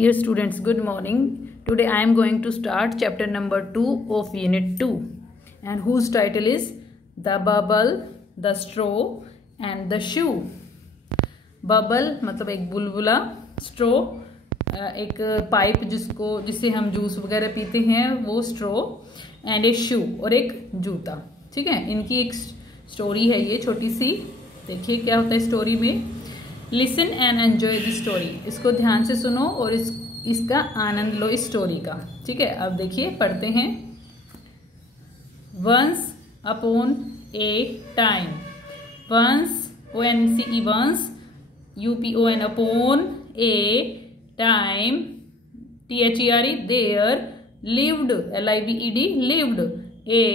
Dear students, good morning. Today I am going to start chapter number 2 of unit 2 and whose title is The Bubble, The Straw and the Shoe. Bubble मतलब एक बुलबुला, straw एक pipe जिससे हम juice वगैरह पीते हैं वो straw and a shoe और एक जूता. ठीक है, इनकी एक स्टोरी है ये छोटी सी. देखिए क्या होता है स्टोरी में. Listen and enjoy the story. इसको ध्यान से सुनो और इसका आनंद लो इस स्टोरी का. ठीक है, अब देखिए पढ़ते हैं. Once upon a time. Once ONCE once, UPON upon a time, THERE there, lived LIVED lived, a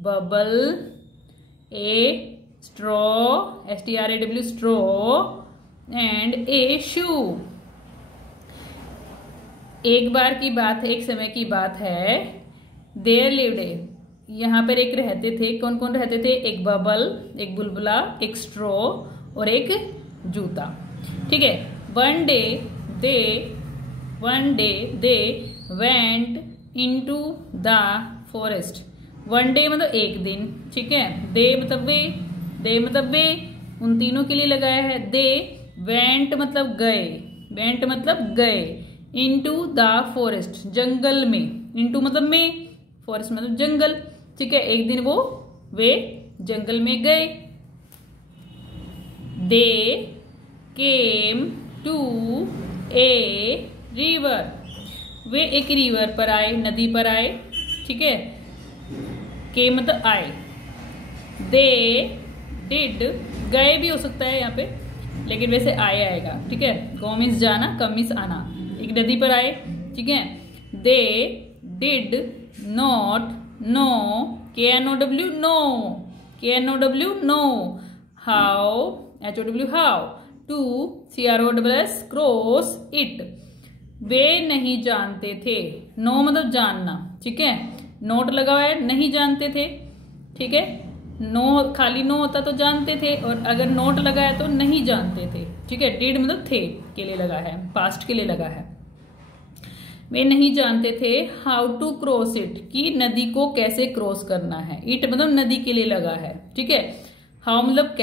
bubble, a straw STRAW straw and a shoe. एक बार की बात है, एक समय की बात है. देयर लिव्ड ए, यहाँ पर एक रहते थे. कौन कौन रहते थे? एक बबल, एक बुलबुला, एक स्ट्रॉ और एक जूता. ठीक है. One day they went into the forest. One day मतलब एक दिन. ठीक है. दे मतलब वे उन तीनों के लिए लगाया है. दे वेंट मतलब गए, इनटू द फॉरेस्ट जंगल में. इनटू मतलब में, फॉरेस्ट मतलब जंगल. ठीक है. एक दिन वे जंगल में गए. दे केम टू ए रिवर. वे एक रिवर पर आए, नदी पर आए. ठीक है. के मतलब आए. दे डिड, गए भी हो सकता है यहाँ पे, लेकिन वैसे आए आएगा. ठीक है. गो मीन्स जाना, कम मीन्स आना. एक नदी पर आए. ठीक है. They did not know, KNOW know, how HOW how, to CROSS cross it. वे नहीं जानते थे. नो मतलब जानना. ठीक है. नोट लगा हुआ है, नहीं जानते थे. ठीक है. नो खाली नो होता तो जानते थे, और अगर नोट लगा है तो नहीं जानते थे. ठीक है. डिड मतलब थे के लिए लगा है, पास्ट के लिए लगा है. वे नहीं जानते थे. हाउ टू क्रॉस इट, कि नदी को कैसे क्रॉस करना है. इट मतलब नदी के लिए लगा है. ठीक है. हाउ मतलब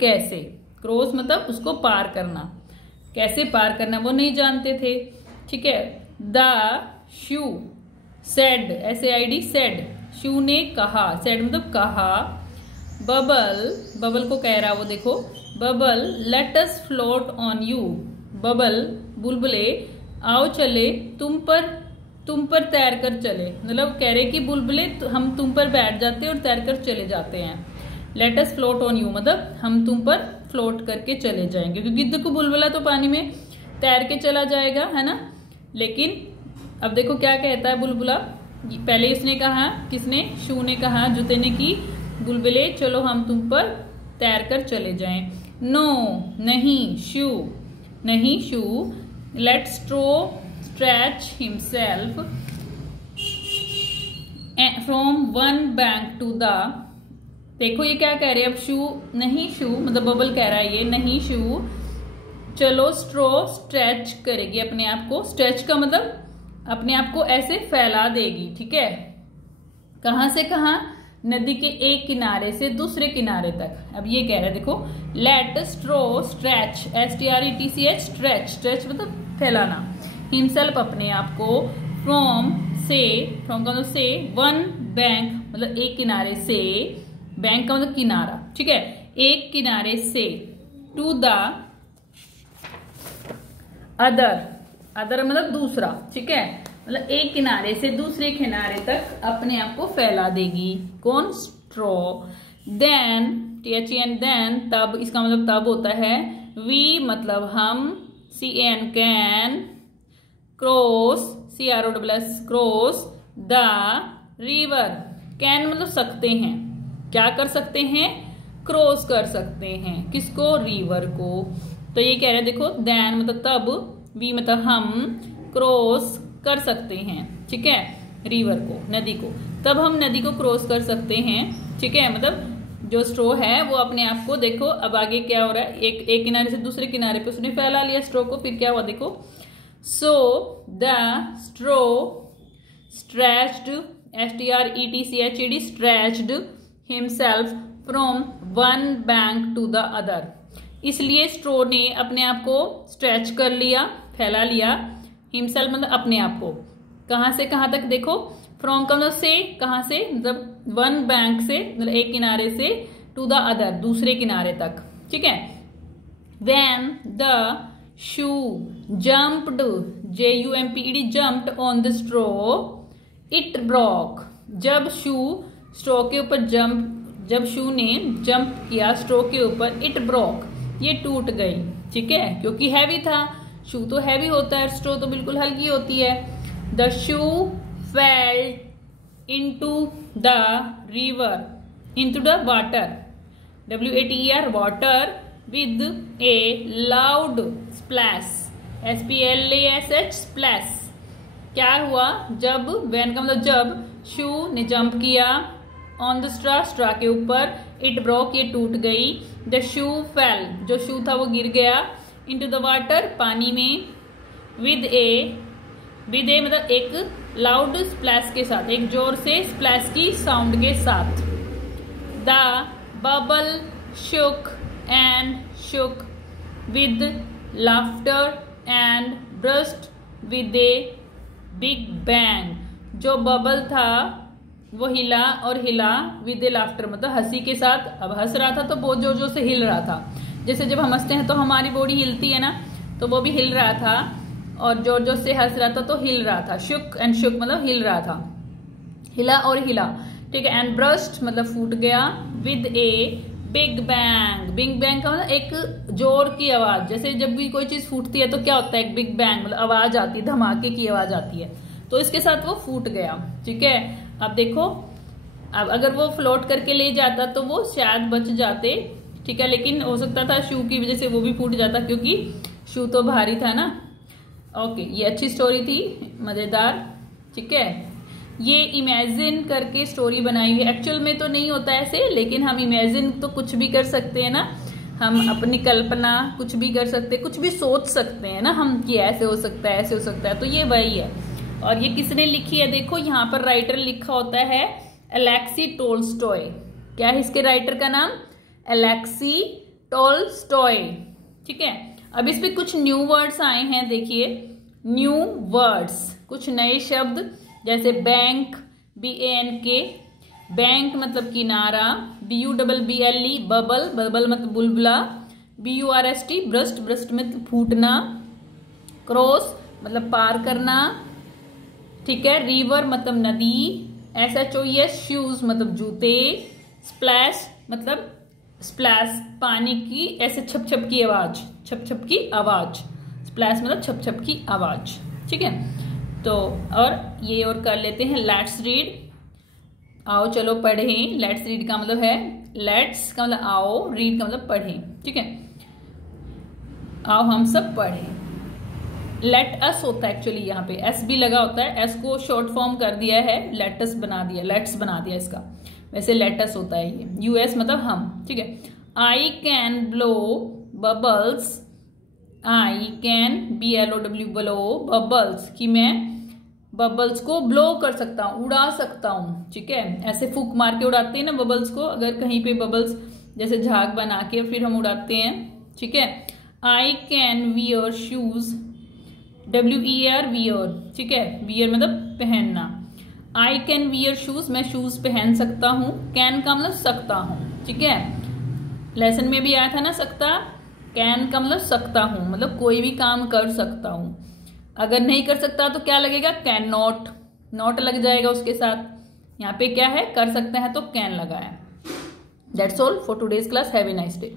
कैसे, क्रॉस मतलब उसको पार करना, कैसे पार करना वो नहीं जानते थे. ठीक है. The shoe said, SAID said, shoe ने कहा. सेड मतलब कहा. बबल को कह रहा, वो देखो. Bubble let us float on you. Bubble बुलबुले आओ चले तुम पर तैर कर चले. मतलब कह रहे कि बुलबुले हम तुम पर बैठ जाते हैं और तैर कर चले जाते हैं. Let us float on you मतलब हम तुम पर फ्लोट करके चले जाएंगे, क्योंकि देखो बुलबुला तो पानी में तैर के चला जाएगा, है ना. लेकिन अब देखो क्या कहता है बुलबुला. पहले इसने कहा, किसने? शू ने कहा जूते ने, की बुलबुले चलो हम तुम पर तैर कर चले जाएं. नो नहीं shoe let straw stretch himself from one bank to the. देखो ये क्या कह रहे हैं अब. शू मतलब बबल कह रहा है ये, नहीं शू चलो स्ट्रो स्ट्रेच करेगी अपने आप को. स्ट्रेच का मतलब अपने आप को ऐसे फैला देगी. ठीक है. कहां से कहां? नदी के एक किनारे से दूसरे किनारे तक. अब ये कह रहा है देखो. Late straw stretch, STRETCH stretch मतलब फैलाना. हिमसेल्फ अपने आप को. फ्रॉम का मतलब से, वन बैंक मतलब एक किनारे से, बैंक का मतलब किनारा. ठीक है. एक किनारे से, टू द अदर मतलब दूसरा. ठीक है. मतलब एक किनारे से दूसरे किनारे तक अपने आप को फैला देगी. कौन? स्ट्रॉ. देन THEN देन, तब, इसका मतलब तब होता है. वी मतलब हम, CAN can, cross CROSS cross, the river. Can मतलब सकते हैं. क्या कर सकते हैं? क्रॉस कर सकते हैं. किसको? रिवर को. तो ये कह रहे हैं देखो. देन मतलब तब, वी मतलब हम, क्रॉस कर सकते हैं. ठीक है. रिवर को, नदी को. तब हम नदी को क्रॉस कर सकते हैं. ठीक है. मतलब जो स्ट्रो है वो अपने आप को, देखो अब आगे क्या हो रहा है. एक किनारे से दूसरे किनारे पे उसने फैला लिया स्ट्रो को. फिर क्या हुआ देखो. So the straw stretched, stretched, stretched himself from one bank to the other. इसलिए स्ट्रो ने अपने आप को स्ट्रेच कर लिया, फैला लिया। हिमसेल्फ मतलब अपने आप को, कहाँ से कहाँ तक देखो, फ्रॉम का मतलब से, कहाँ से मतलब वन बैंक से मतलब एक किनारे से, टू द अदर दूसरे किनारे तक, ठीक है। When the shoe jumped, jumped, jumped on the straw, it broke. जब शू स्ट्रो के ऊपर जब शू ने जंप किया स्ट्रो के ऊपर, इट ब्रोक, ये टूट गई, ठीक है, क्योंकि हैवी था। शू तो हैवी होता है, स्ट्रो तो बिल्कुल हल्की होती है। The shoe fail into the river, into the water, WATER water, with A loud splash, SPLASH splash. क्या हुआ, जब वैन का मतलब जब शू ने जंप किया ऑन द स्ट्रा के ऊपर, इट ब्रोक, ये टूट गई। द शू फेल, जो शू था वो गिर गया, इनटू द वाटर, पानी में, विद ए मतलब एक लाउड स्प्लैश के साथ, एक जोर से स्प्लैश की साउंड के साथ। The bubble shook and shook with laughter and burst with a big bang. जो बबल था वो हिला और हिला, विद ए लाफ्टर मतलब हंसी के साथ। अब हंस रहा था तो बहुत जोर जोर से हिल रहा था, जैसे जब हम हंसते हैं तो हमारी बॉडी हिलती है ना, तो वो भी हिल रहा था और जोर जोर से हंस रहा था तो हिल रहा था। शुक एंड शुक मतलब हिल रहा था, हिला और हिला, ठीक है। एंड ब्रस्ट मतलब फूट गया, with a big bang, big bang का मतलब एक जोर की आवाज, जैसे जब भी कोई चीज फूटती है तो क्या होता है, एक बिग बैंग मतलब आवाज आती है, धमाके की आवाज आती है, तो इसके साथ वो फूट गया, ठीक है। अब देखो, अब अगर वो फ्लोट करके ले जाता तो वो शायद बच जाते, ठीक है, लेकिन हो सकता था शू की वजह से वो भी फूट जाता, क्योंकि शू तो भारी था ना। ओके, ये अच्छी स्टोरी थी, मजेदार, ठीक है। ये इमेजिन करके स्टोरी बनाई हुई, एक्चुअल में तो नहीं होता ऐसे, लेकिन हम इमेजिन तो कुछ भी कर सकते हैं ना, हम अपनी कल्पना कुछ भी कर सकते हैं, कुछ भी सोच सकते हैं ना हम, कि ऐसे हो सकता है, ऐसे हो सकता है, तो ये वही है। और ये किसने लिखी है, देखो यहाँ पर राइटर लिखा होता है अलेक्सी टोल्स्टॉय। क्या है इसके राइटर का नाम, अलेक्सी टोल्स्टॉय, ठीक है। अब इस पे कुछ न्यू वर्ड्स आए हैं, देखिए न्यू वर्ड्स, कुछ नए शब्द, जैसे बैंक, BANK, बैंक मतलब किनारा, BUBBLE बबल, बबल मतलब बुलबुला, BURST ब्रस्ट, ब्रस्ट मतलब फूटना, क्रॉस मतलब पार करना, ठीक है। रिवर मतलब नदी, SHOES शूज मतलब जूते, स्प्लैश मतलब स्प्लैश पानी की ऐसे छप छप की आवाज, छप छप की आवाज, स्प्लैश मतलब छप छप की आवाज, ठीक है। तो और ये और कर लेते हैं, लेट्स रीड, आओ चलो पढ़ें। लेट्स रीड का मतलब है, लेट्स का मतलब आओ, रीड का मतलब पढ़ें, ठीक है। आओ हम सब पढ़ें। लेट अस होता है एक्चुअली, यहाँ पे एस भी लगा होता है, एस को शॉर्ट फॉर्म कर दिया है, लेटस बना दिया, लेट्स बना दिया इसका, वैसे लेटस होता है ये, US मतलब हम, ठीक है। I can blow bubbles, I can BLOW blow bubbles, कि मैं बबल्स को ब्लो कर सकता हूँ, उड़ा सकता हूँ, ठीक है। ऐसे फूक मार के उड़ाते हैं ना बबल्स को, अगर कहीं पे बबल्स जैसे झाग बना के फिर हम उड़ाते हैं, ठीक है। I can wear shoes, WEAR wear, ठीक है, वियर मतलब पहनना। आई कैन वियर शूज, मैं शूज पहन सकता हूँ, कैन का मतलब सकता हूँ, ठीक है। लेसन में भी आया था ना सकता, कैन का मतलब सकता हूँ, मतलब कोई भी काम कर सकता हूँ। अगर नहीं कर सकता तो क्या लगेगा, कैन नॉट, नॉट लग जाएगा उसके साथ। यहाँ पे क्या है, कर सकते हैं तो कैन लगा है। That's all for today's class, have a nice day.